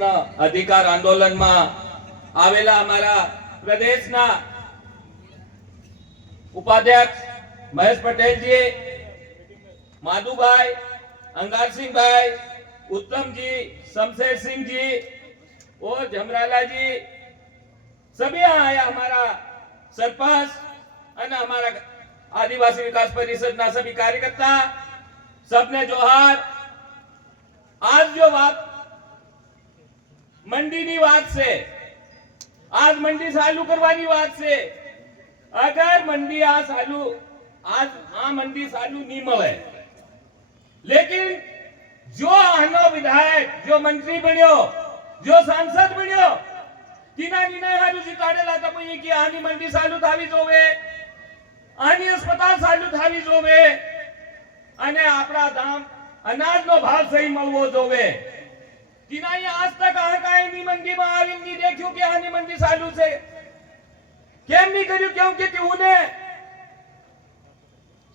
अधिकार आंदोलन में आवेला हमारा प्रदेश ना उपाध्यक्ष महेश पटेल जी, माधुभाई, अंगार सिंह भाई, उत्तम जी, शमशेर सिंह जी और जमराला जी सभी आया। हमारा सरपंच और हमारा आदिवासी विकास परिषद ना सभी कार्यकर्ता सबने जोहार। आज जो बात मंडी की बात से, आज मंडी चालू करवानी बात से, अगर मंडी आज मंडी चालू नहीं मिले, लेकिन जो आनो विधायक, जो मंत्री बन्यो, जो सांसद बन्यो, तीना निर्णय हारू जिताडेला तो पई की आनी मंडी चालू थावी जोवे, आनी अस्पताल चालू थावी जोवे अने आपड़ा दाम अनाजनो भाव सही मळवो जोवे। तीनाई आज तक आकाई मंडी में आवी नहीं देखियो कि आनी मंडी चालू से केम नहीं कर्યું? क्योंकि तेउने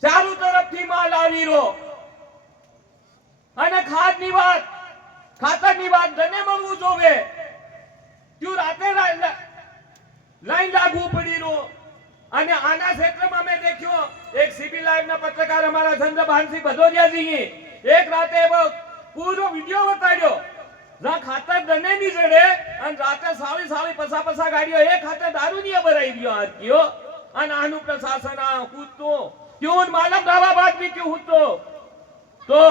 चारों तरफ थी माल आवी रो अने खादनी बात, खातरनी बात धने મળવું જોવે। क्यों राते लाइन लागू पड़ी रो अने आना क्षेत्र में मैं देखियो एक सीबी लाइव ना पत्रकार हमारा चंद्रभान सिंह भदौरिया जी एक राते वो पूरो वीडियो बताड्यो जहां खातर दने नहीं जड़े अन राते सावी सावी पसा पसा गाड़ियों एक खातर दारू नहीं भराई दियो आज कियो अन आनु प्रशासन आ कूदतो क्यों मालम दावाबाद भी क्यों होतो। तो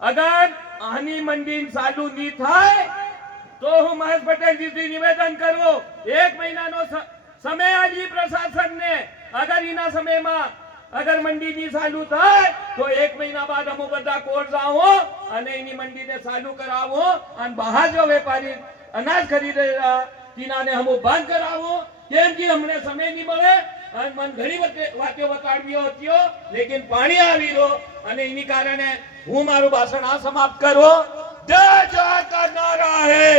अगर आनी मंडी चालू नहीं थाय तो हूँ महेश पटेल जी से निवेदन करूं, एक महीना नो समय आली प्रशासन ने, अगर इना समय में अगर मंडी नहीं चालू थाय तो एक महीना बाद हम बधा कोर्ट जाओ अने इनी मंडी ने चालू करावो अन बाहर जो व्यापारी अनाज खरीदे तीना ने हम बंद करावो। केम कि हमने समय नहीं मिले अन मन घणी वाक्यो बताडवी होतीओ, लेकिन पानी आवी रो अने इनी कारणे हूँ मारू भाषण आ समाप्त करो। जय जय का नारा है।